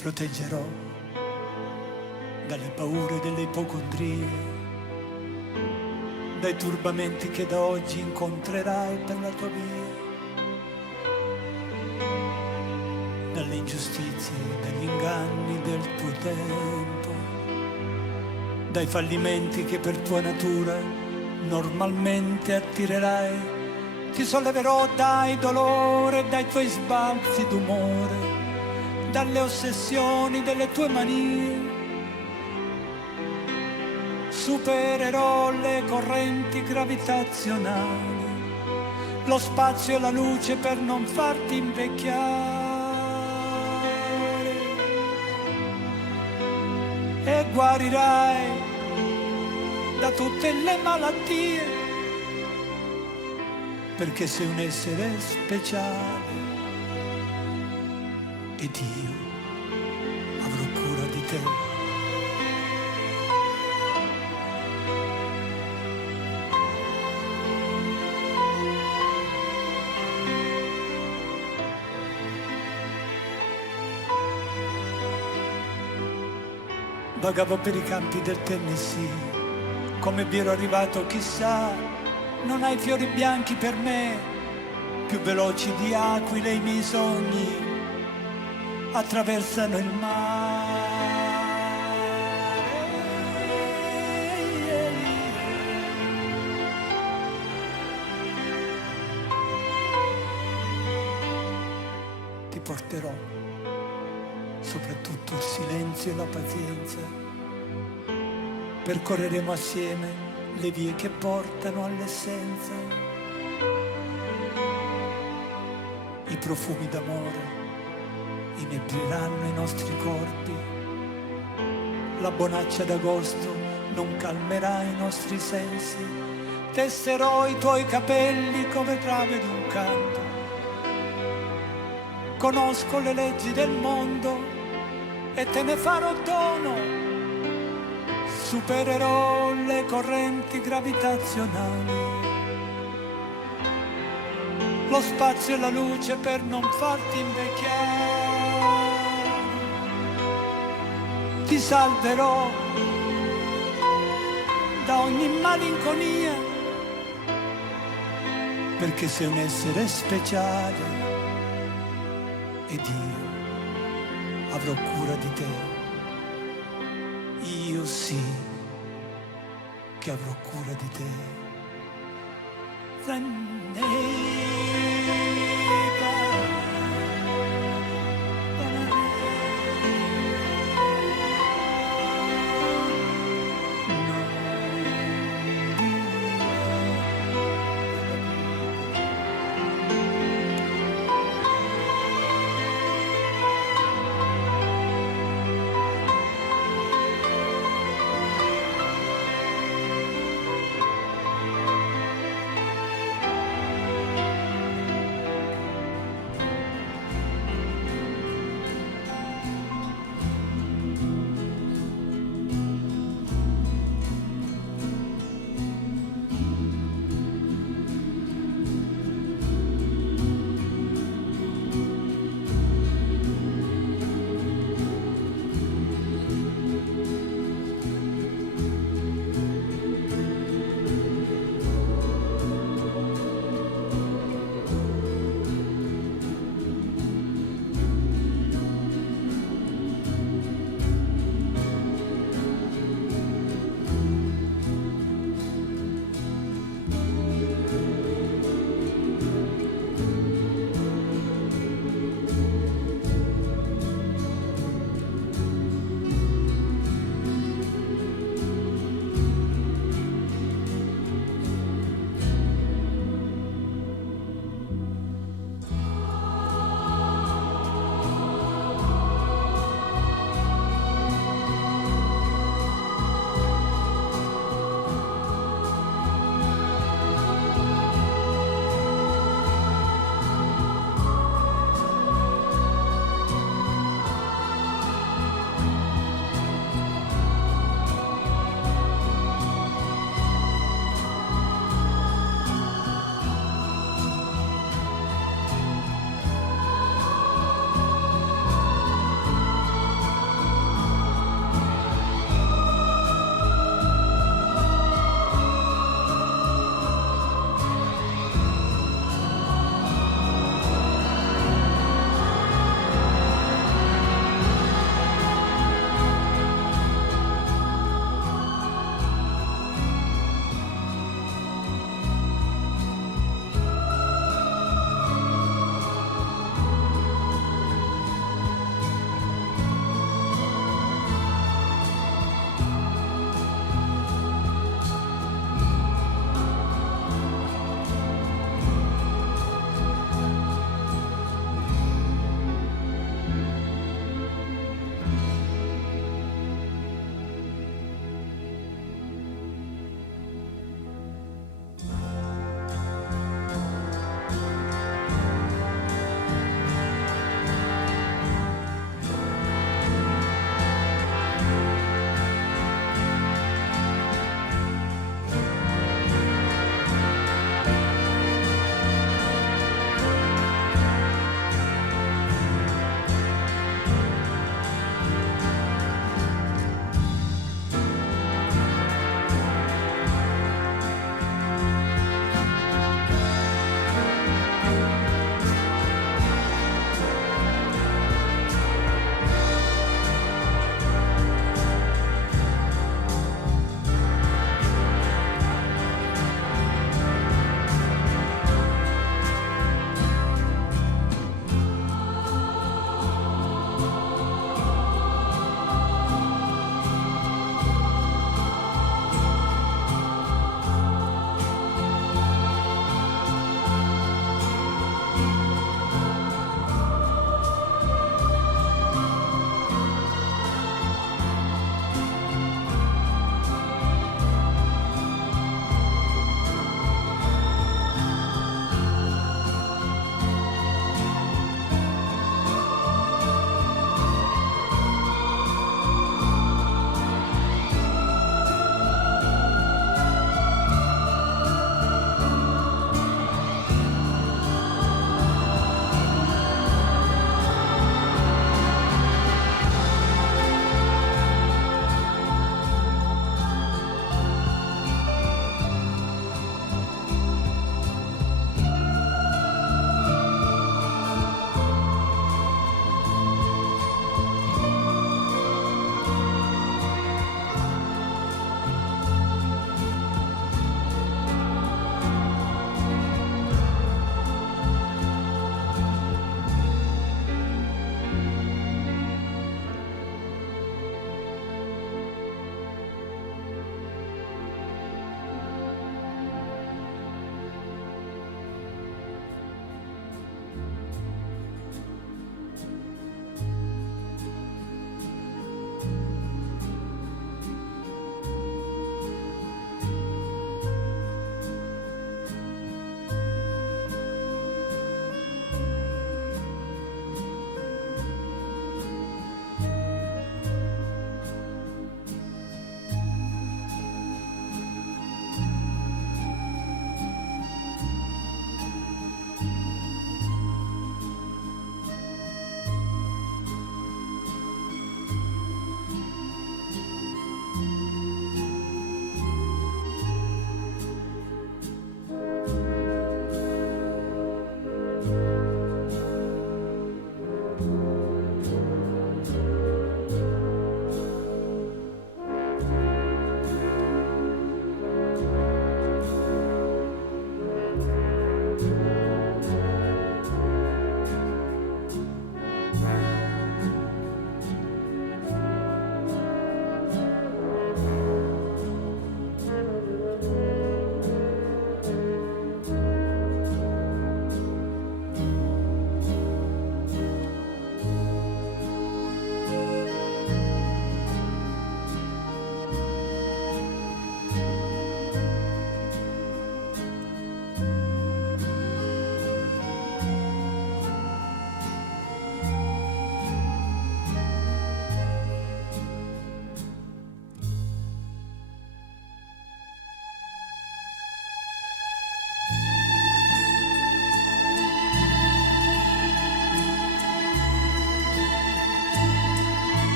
proteggerò dalle paure delle ipocondrie, dai turbamenti che da oggi incontrerai per la tua via, dalle ingiustizie, dagli inganni del tuo tempo, dai fallimenti che per tua natura normalmente attirerai. Ti solleverò dai dolori e dai tuoi sbalzi d'umore, dalle ossessioni delle tue manie. Supererò le correnti gravitazionali, lo spazio e la luce per non farti invecchiare. E guarirai da tutte le malattie, perché sei un essere speciale ed io avrò cura di te. Vagavo per i campi del Tennessee, come vi ero arrivato chissà. Non hai fiori bianchi per me, più veloci di aquile i miei sogni attraversano il mare. Ti porterò soprattutto il silenzio e la pazienza. Percorreremo assieme le vie che portano all'essenza, i profumi d'amore inebriranno i nostri corpi, la bonaccia d'agosto non calmerà i nostri sensi, tesserò i tuoi capelli come trame di un canto, conosco le leggi del mondo e te ne farò dono. Supererò le correnti gravitazionali, lo spazio e la luce per non farti invecchiare. Ti salverò da ogni malinconia, perché sei un essere speciale ed io avrò cura di te. Io sì che avrò cura di te.